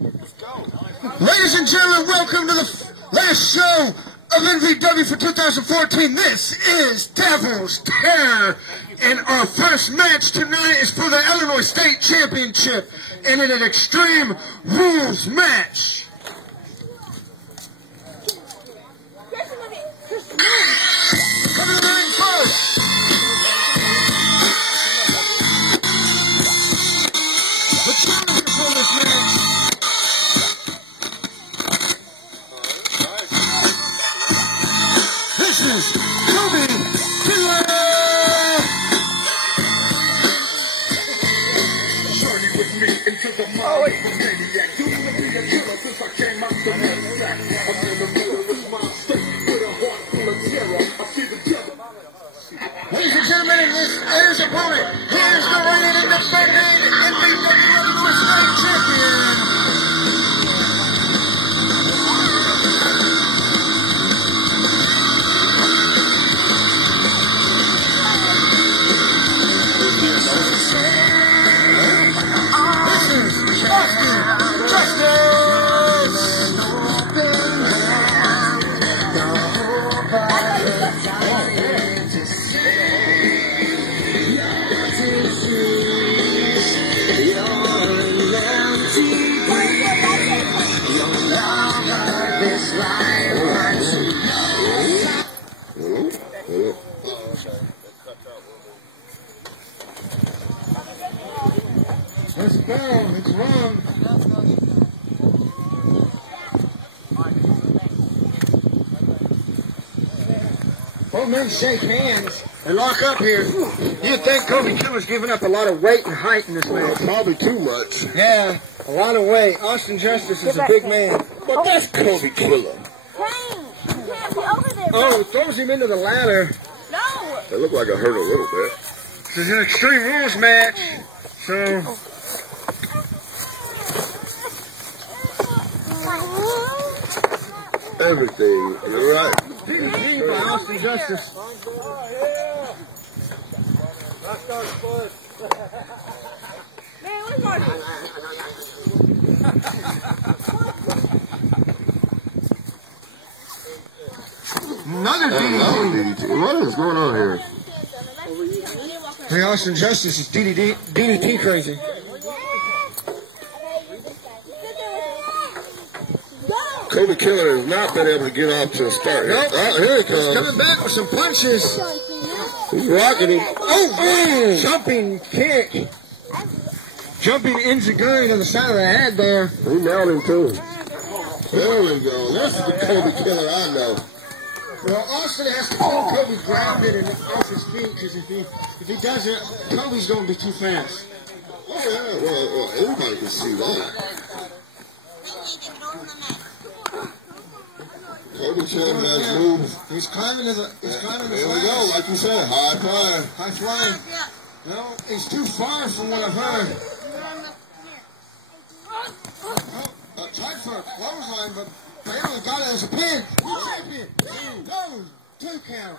Ladies and gentlemen, welcome to the last show of NVW for 2014. This is Devil's Terror, and our first match tonight is for the Illinois State Championship, and in an Extreme Rules match. Come to the ring first. The challenger for this match. This is Kobe Killer. Journey with me into the mind of a maniac. You wanna be a killer since I came out the maniac. I'm in the middle of my state with a heart full of terror. I see the devil. Ladies and gentlemen, this is opponent. Here's the reigning and defending NVW State Champion. Let's go, it's wrong. Both men shake hands and lock up here. You'd think Kobe Killer's giving up a lot of weight and height in this match. Probably too much. Yeah, a lot of weight. Austin Justice is a big man. But that's Kobe Killer. Oh, throws him into the ladder. No! They look like I hurt a little bit. This is an Extreme Rules match. So... Everything. You're right. DDT by Austin Justice. Man, where's Marty? Another DDT. What is going on here? Hey, Austin Justice is DDT crazy. Kobe Killer has not been able to get off to a start. Nope. Oh, here it comes. Coming back with some punches. He's rocking him. Oh, jumping kick. Jumping enziguri to the side of the head there. He nailed him too. There we go. This is the Kobe Killer I know. Well, Austin has to keep Kobe grounded and off his feet, because if he doesn't, Kobe's going to be too fast. Oh, yeah. Well, everybody can see that. Kobe Killer has moved. He's climbing his There we go. Like you said, high flying. High flying. No, he's too far from what I've heard. Oh, tried for a clothesline, but barely got it as a pin. Champion. No, 2 count.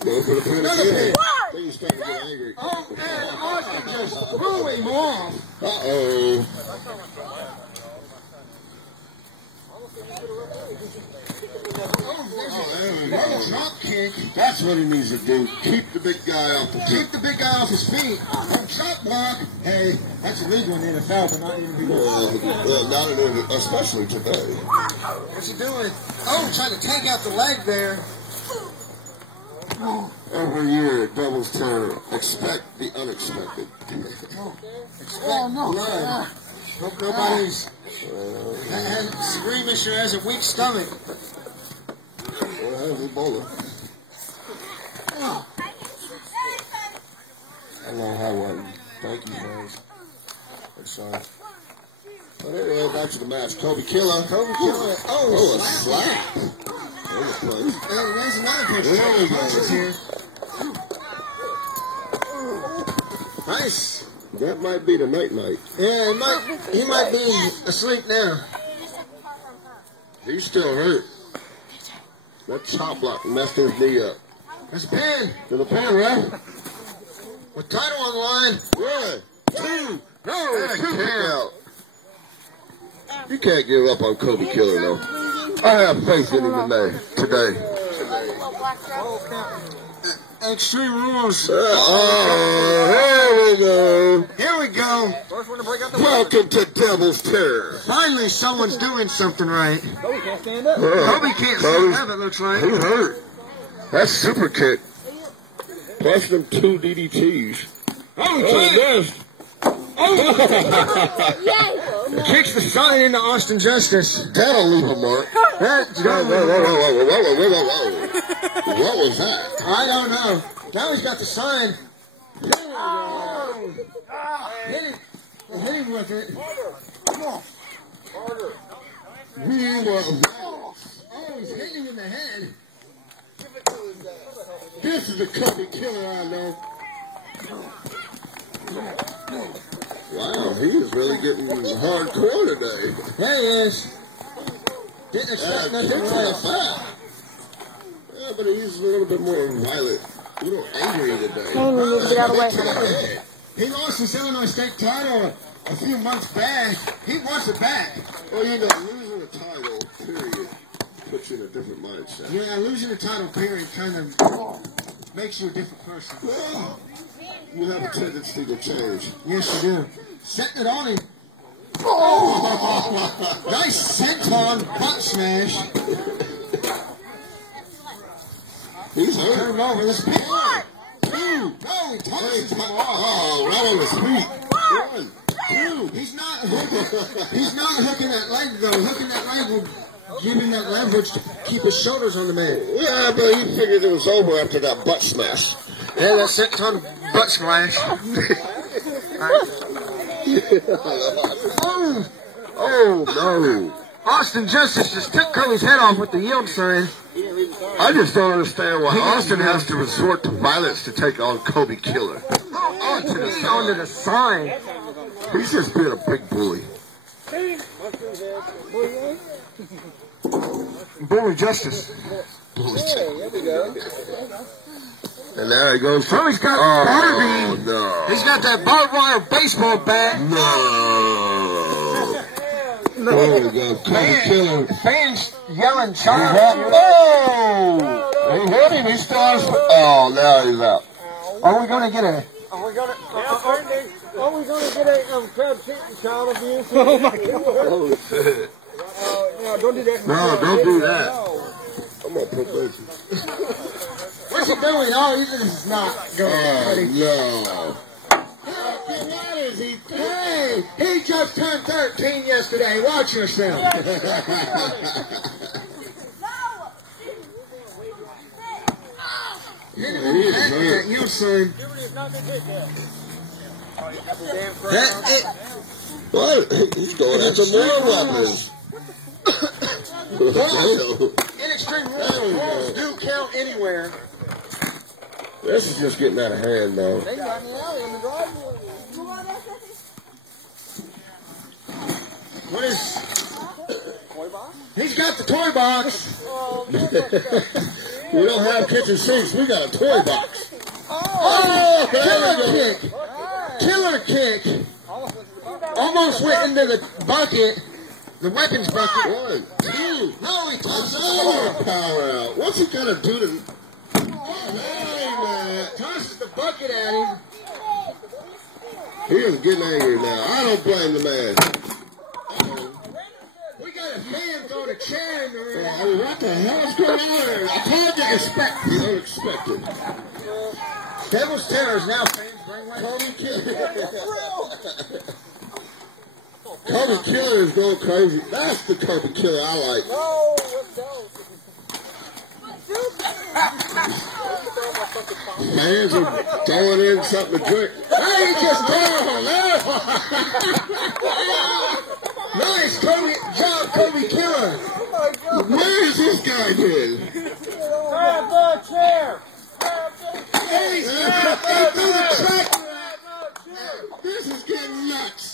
Go for the pin Another again. pin. He's starting to get angry. Oh, and Austin just threw him off. Uh-oh. Drop kick. That's what he needs to do. Keep the big guy off the Keep the big guy off his feet. Chop block. Hey, that's illegal in the NFL, but not even people. Not in especially today. What's he doing? Oh, trying to take out the leg there. Every year at Devil's Terror, expect the unexpected. Expect blood. Hope nobody's squeamish or has a weak stomach. Well, has Ebola. I know how one. Thank you, guys. Good son. But anyway, back to the match. Kobe Killer. Kobe Killer. Oh, a slap. There's another pitch. There we go. Here. Nice. That might be the night-night. Yeah, he might be asleep now. He's still hurt. That chop block messed his knee up. That's a pin. To the pin, right? With title on the line. 1, 2, No, kick out. You can't give up on Kobe Killer, though. I have faith in him today. Extreme Rules. Here we go. Here we go. Welcome to Devil's Terror. Finally, someone's doing something right. Kobe can't stand up. Kobe can't stand up, it looks like. He hurt. That's super kick. Plus them 2 DDTs. Oh, kicks the sign into Austin Justice. That'll leave a mark. That, Whoa. What was that? I don't know. Now he's got the sign. Hit him with it. Come on. Oh, he's hitting him in the head. This is the Kobe Killer I know. Wow, he is really getting hardcore today. There he is. Didn't expect nothing less. Yeah, but he's a little bit more violent, a little angry today. Get out of the way. He lost his Illinois State title a few months back. He wants it back. Well, you know, losing a title, period, puts you in a different mindset. Yeah, losing the title, period, kind of makes you a different person. Well, you have a tendency to change. Yes, you do. Setting it on him. Oh! Nice senton butt smash. He's hurt. Turn him over. This big one. Two. No, he tosses him off. Oh, right on his feet. One, two. He's not hooking that leg, though. Hooking that leg will give him that leverage to keep his shoulders on the man. Yeah, but he figured it was over after that butt smash. Yeah, that senton butt smash. Oh, no. Austin Justice just took Kobe's head off with the yield sign. I just don't understand why Austin has to resort to violence to take on Kobe Killer. Onto the sign. He's just being a big bully. Bully Justice. And there he goes. Oh, he's got Oh, no. He's got that barbed wire baseball bat. No. There we go. Kobe Killer. Fans yelling, "Child!" Oh! He hit him. He still has. Oh, now he's out. Are we going to get a? Are we gonna get a crowd treatment child abuse? Oh my God! Oh, shit. No, don't do that. No, don't do that. I'm going to put this. What's he doing? Oh, this is not going, buddy. No. What is he? Hey, he just turned 13 yesterday. Watch yourself. Hit him in the head, you son. What? He's going after more weapons. In Extreme Rules do count anywhere. This is just getting out of hand, though. They got me out in the driveway. What is? He's got the toy box. We don't have kitchen sinks. We got a toy box. Oh, killer kick. Killer kick. Almost went into the bucket. The weapons bucket. 1, 2. No, he tosses Oh, power out. What's he gonna do to? tosses the bucket at him. He is getting angry now. I don't blame the man. We got a fan throwing a chair in the room. What the hell is going on here? I told you expect the unexpected. Devil's Terror is now fans. Kobe Killer. Kobe Killer is going crazy. That's the Kobe Killer I like. Oh, let's go. Fans are throwing in something to drink. Hey, he just down. Nice Kobe job, Kobe Killer. Where is this guy been? Grab the chair. Hey, through the track. This is getting nuts.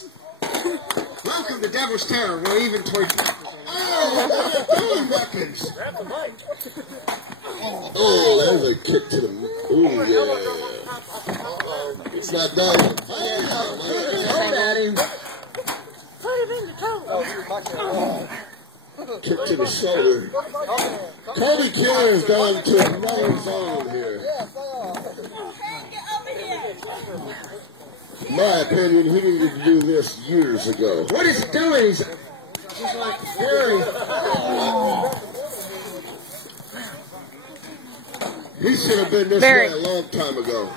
Welcome to Devil's Terror. We're even towards. Oh, weapons. Grab the mic. Oh, there's a kick to the. Ooh, yeah. It's not done. Hold at him. him. Put him in the toe. Kick to the shoulder. Kobe Killer has gone to another zone here. In my opinion, he needed to do this years ago. What is he doing? He's like Fury. He should have been this way a long time ago.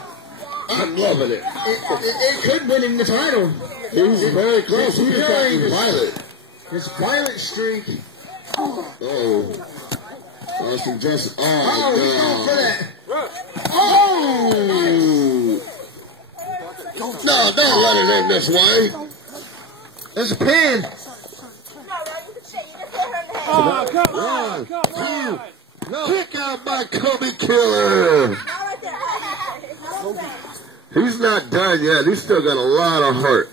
I'm loving it. It could win him the title. He's very close. He's got violent. His violent streak. Oh. Austin Johnson. Oh, he's going for that. Oh! No, don't let it in this way. There's a pin. Oh, come One, on. two, kick out by Kobe Killer. He's not done yet. He's still got a lot of heart.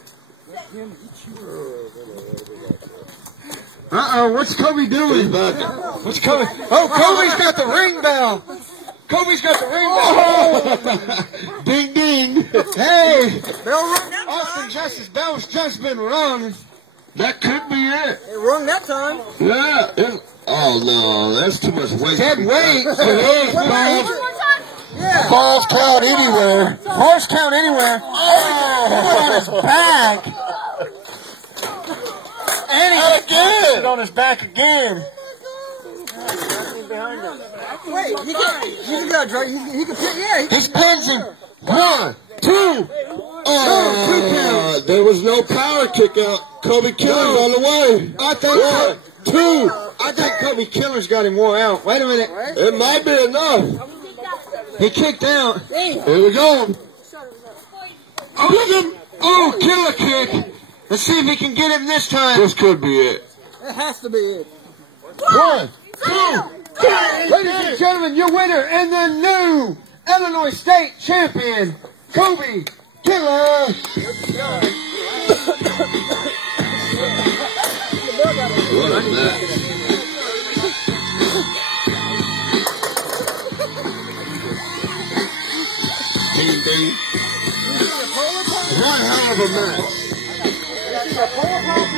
Uh-oh, what's Kobe doing? He's back. What's Kobe? Oh, Kobe's got the ring bell. Kobe's got the ring bell. Oh. Ding, ding. Hey, Austin Justice bell's just been rung. That could be it. It rung that time. Yeah. Oh, no. That's too much weight. Dead weight. It is, man. Yeah. Balls count anywhere. Balls count anywhere. Oh, on his back. And he's again on his back again. Wait, he can pin, yeah. He's pins him. 1, 2. Oh, there was no power kick out. Kobe Killer's on the way. I think 1, 2. I think Kobe Killer's got him wore out. Wait a minute. It might be enough. He kicked out. Here we go. Oh, look at him. Oh, killer kick. Let's see if he can get him this time. This could be it. It has to be it. 1, 2, 3. Ladies and gentlemen, your winner and the new Illinois State champion, Kobe Killer. What a match. Ding, ding. One hell of a match. Pole pop.